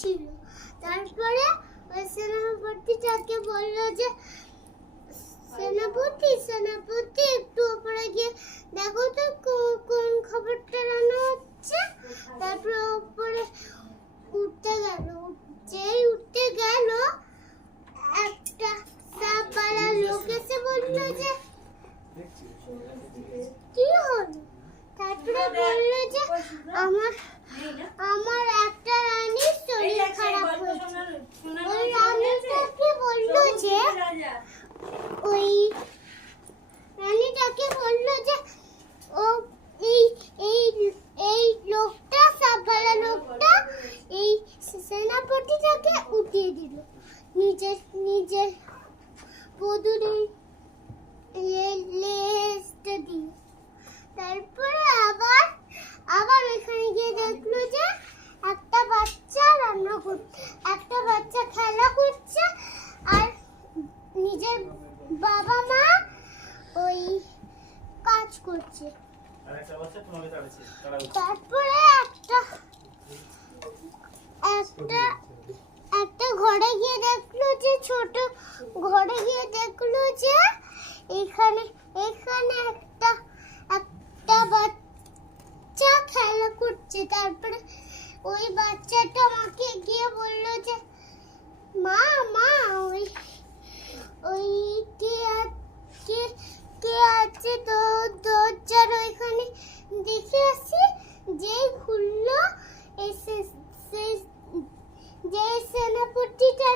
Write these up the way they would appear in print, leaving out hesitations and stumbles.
ছিল। তারপরে ওই সেনাপতিটাকে বললো যে সেনাপতি একটু উপরে গিয়ে দেখো তো কোন খবরটা রান্না হচ্ছে। তারপরে উপরে উঠতে গেল একটা সাপওয়ালা লোক এসে বললো যে কি হলো। তারপরে বললো যে আমার একটা রানীর শরীর খারাপ হয়েছে। ওই রানীটাকে বললো যে ও এই লোকটা সাপওয়ালা লোকটা এই সেনাপতিটাকে উঠিয়ে দিল নিজের বধূর লেজটা দিয়ে। তারপরে আবার এখানে গিয়ে দেখলো যে একটা বাচ্চা একটা বাচ্চা খেলা করছে আর নিজের বাবা মা ওই কাজ করছে। তারপরে একটা ঘরে গিয়ে দেখলো যে এখানে একটা বাচ্চা খেলা করছে। তারপরে ওই বাচ্চাটা মাকে গিয়ে বললো যে মা ওই কে আছে তো দরজার ওইখানে দেখে আসি। যেই খুললো যে সেনাপতিটা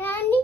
রানী